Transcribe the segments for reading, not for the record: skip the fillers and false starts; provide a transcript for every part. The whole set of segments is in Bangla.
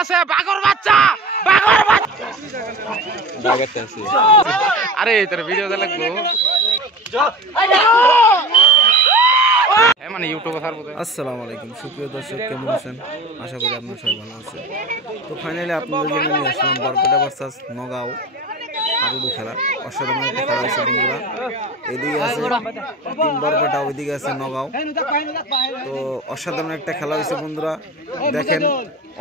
আছে বাঘর বাচ্চা আরে তোর ভিডিও লাগবো মানে ইউটিউবে ছাড়বো। আসসালামু আলাইকুম সুপ্রিয় দর্শক, কেমন আছেন? আশা করি আপনারা সবাই ভালো আছেন। তো ফাইনালি আপনাদের জন্য নিয়ে আসলাম বরপেটা ভার্সেস নগাঁও হাডুডু খেলা। অসাধারণ একটা খেলা হয়েছে বন্ধুরা। এদিকে আছে টিম বরপেটা, ওইদিকে আছে নগাঁও। তো অসাধারণ একটা খেলা হয়েছে বন্ধুরা, দেখেন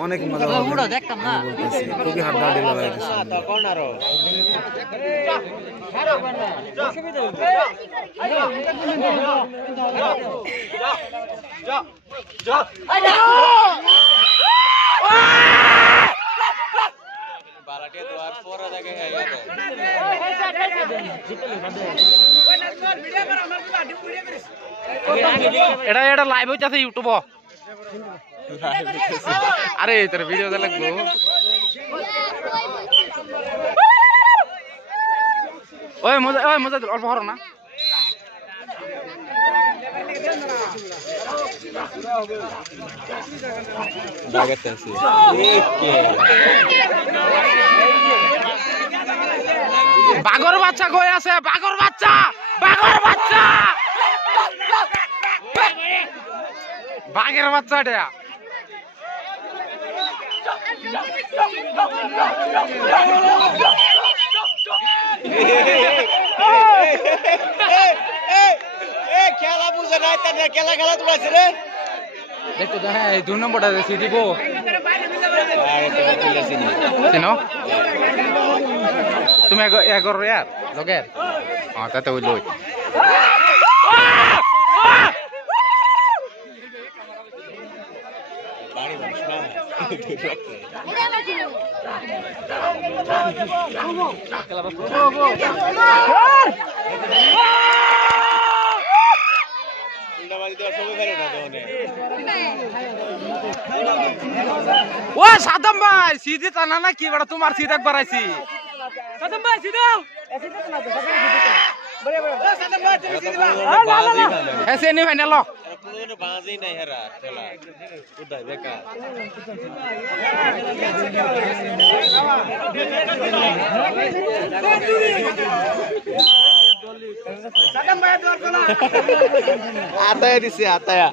অনেক মজা হবে। আমি বলতেছি খুবই হাড্ডাহাড্ডি লড়াই হয়েছে। এটা এটা লাইভ হইতাছে ইউটিউব। আরে তোর ভিডিও লাগবো। ওই মজা অল্প হরো না। বাঘর বাচ্চা কই আছে? বাঘর বাচ্চা বাঘের বাচ্চা এটা। খেলা বুঝে নাই, খেলা খেলা তুলাছে রে। দেখো তো, হ্যাঁ 2 নম্বরটা দিছি দিব। তুমি এগর ইয়ার লগের তাতে ওই লই ও সাদম ভাই সিধে টানা না কি বড় তোমার সিধে একবার আইছি। সাদম ভাই সিধাও এসে নি ভাই নালো কোনো বাজই নাই হেরা খেলা উদাই বেকার। সাদম ভাই দর কোনা আতায়া দিছে আতায়া।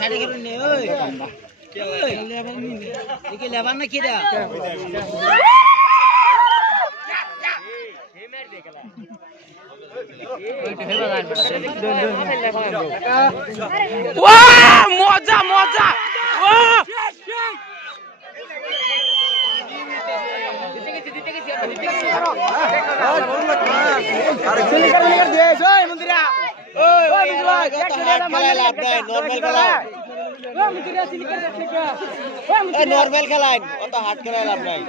শাড়ি কিনে নে ওই কে লেবার না কি দা মজা মজা। নরমাল খেলায় অত হাট খেলায় লাভ নাই।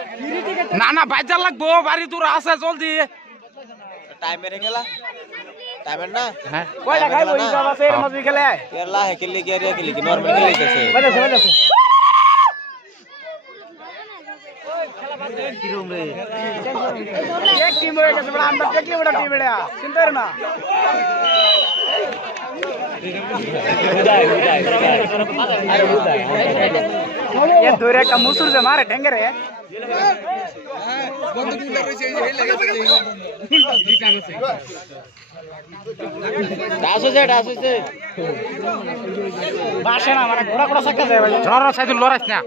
না না বাজার লাগবো, বাড়ি দূর আছে জলদি। টাইমের খেলা টাইমের না। হ্যাঁ কয়টা খাইবো হিসাব আছে এর মধ্যে খেলে কেলা হে খেলি কি আর খেলি কি নরমাল খেলাইতেছে। বাজাছে কি রুম রে এক টিম হয়ে গেছে বড় আমরা দেখলি বড় টিম এড়া চিন্তা কর না। ये दोरे का मुसुर से मारे ढंगरे भाषा ना हमारा घोड़ा घोड़ा सकता है रो साइड लड़ाइस ना।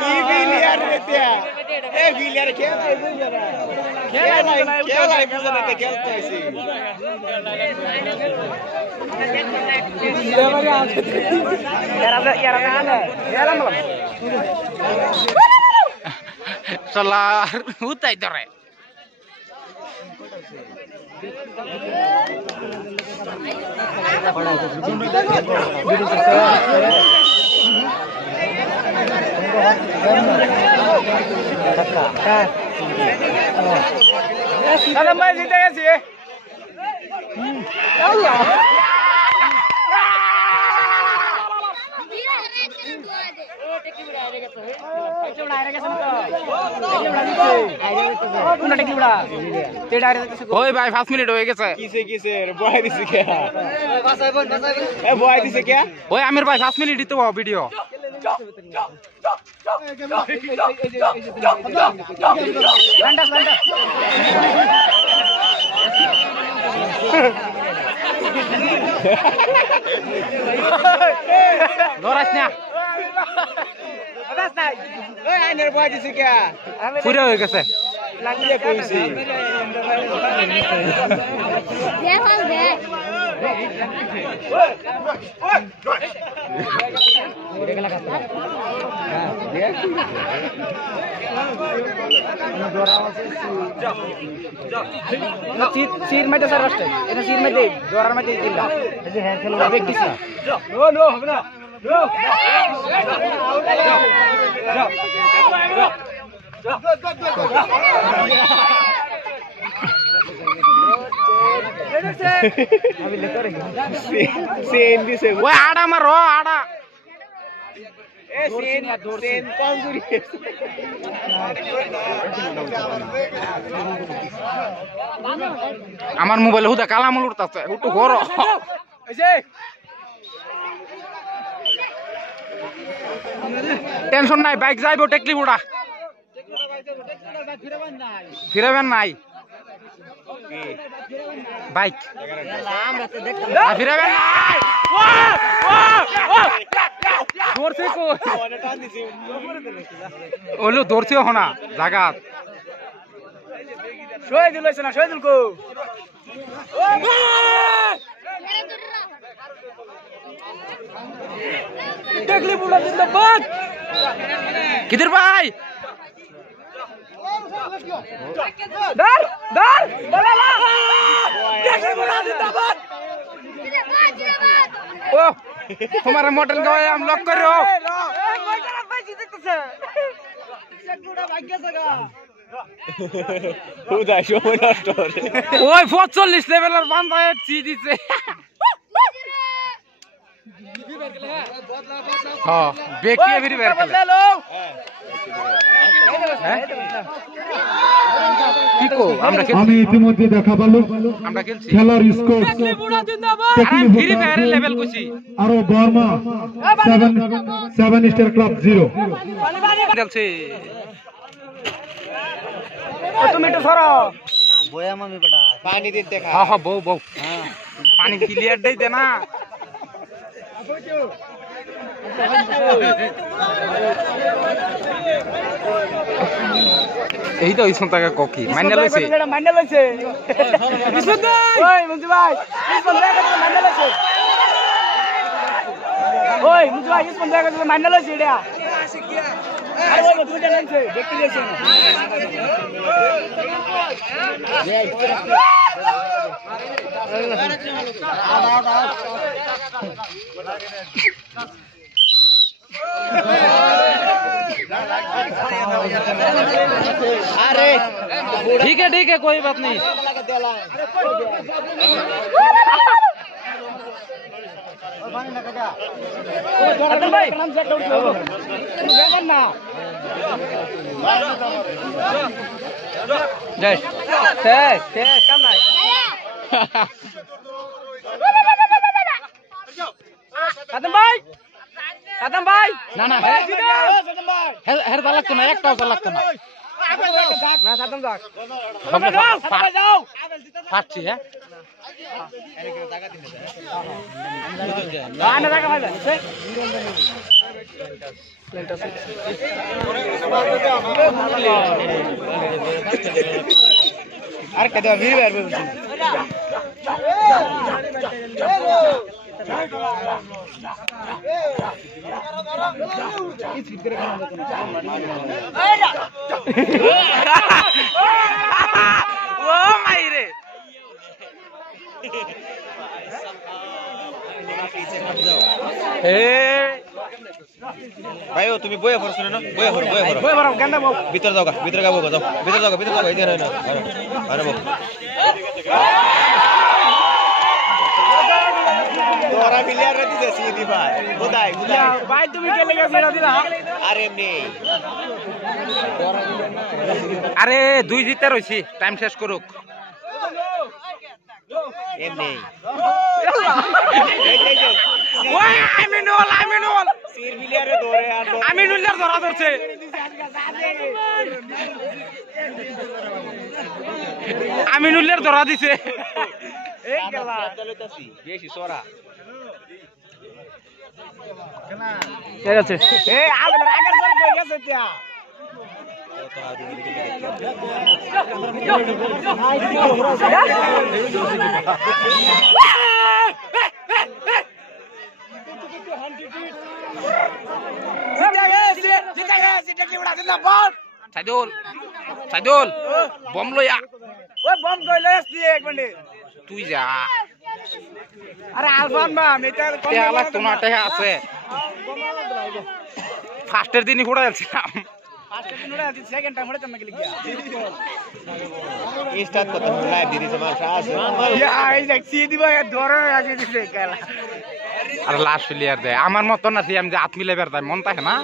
কি বিলিয়ার রেতিয়া এ বিলিয়ার খেলা বুঝে না খেলতে আইছি। চলা উতাই ধরে Salam bhai, जीते गए ওই ভাই 5 মিনিট হয়ে গেছে কিসে বয় দিছে কে এ বয় দিছে কে ওই আমির ভাই 5 মিনিট দিতে হবে ভিডিও দরাস না ওই আইনের বয় দিছে কে পুরো হয়ে গেছে লাগিয়ে কইছি সির মেটে স্যার রাস্তায় এটা সির মেটে জোরার মেটে দিলা এই যে হেয়ার খেলা হবে কিছু নো হবে না সেন দিছে ওই আড়া মারো আড়া এ সেন কম করি আমার মোবাইলে হুদা কালামুল উঠতাছে একটু করো এই যে টেনশন নাই বাইক যাইবো টেকলি বুড়া ফিরাবেন নাই বাইক ফিরাবেন নাই ধরছে ওলো ধরছে হনা জাগাত শহীদুল হইছে না শহীদুল কো দেখলি বুড়া জিন্দাবাদ কিধর ভাই ধর ধর বলা দেখলি বুড়া জিন্দাবাদ ও তোমার মটন গায়ে আম লক করো উদা সময় নষ্ট করে ওই 45 লেভেলের বান্দায় চি দিছে হ্যাঁ বেকি এভরি বের খেলে কি কো আমরা আমি ইতিমধ্যে দেখা পেলাম আমরা খেলছি খেলার স্কোর আমি ফ্রি ফায়ার লেভেল কইছি আরো বর্মা 7 স্টার ক্লাব 0 খেলছে তুমি একটু সরো পানি দিতে খা হ্যাঁ হ্যাঁ বউ বউ পানি ক্লিয়ার দেই দে না এই তো ইসন টাকা ককি মাইনা লইছে মাইনা লইছে ইসমাত ভাই ওই মঞ্জু ভাই ইসমাত ভাই কত মাইনা লইছে ওই মঞ্জু ভাই ইসমাত ভাই কত মাইনা লইছে এটা আরে ওই দুইটা লইছে দেখতে গেছে अरे ठीक है कोई बात नहीं ভাই নাম সেট করছো দেখেন না জয় ঠিক কাম নাই কাদম ভাই না না হের দা লাগতো না একটাও দা লাগতো না না সাদম যাক যাও ফাটছি হ্যাঁ না টাকা ভাই আর কত ভিড় বের বলছি ও মাইরে भाई ओ तुम्ही बोया फरसुन ना बोया फर বই বড় গান্ডা বউ भीतर जाओ का भीतर का बोगा जाओ भीतर जाओ इधर है ना अरे बो तोरा मिलियर रहती है सीधी बात बुदाई ভাই তুমি কে লেগে ছেড়ে দিলা अरे नहीं আরে 2 জিতে রইছি টাইম শেষ করুক এমনি ওই আমিনুল সির মিলিয়ারে ধরে আর আমিনুলের ধরা ধরছে আমিনুলের ধরা দিছে এই গেলা বেশি সরা ঠিক আছে এই আগের সর কই গেছে তিয়া সাইদুল বম লইয়া ওই বম কইলে আসছি এক মিনিট তুই যা আরে আলফান বা মিটার কম টেহা তোমার টেহা আছে ফার্স্টের দিনই ঘোরা যাচ্ছিলাম ফার্স্ট দিন ওরা সেকেন্ড টাইম ওরে তুমি গিয়া স্টার্ট করতে লাইভ দিদি তোমার আছে ইয়া এই দেখছি দিবা ধরে আগে দিছে গেলা আর লাস্ট প্লেয়ার দেয় আমার মতন আছে আমি যে হাত মিলাইবার তাই মন থাকে না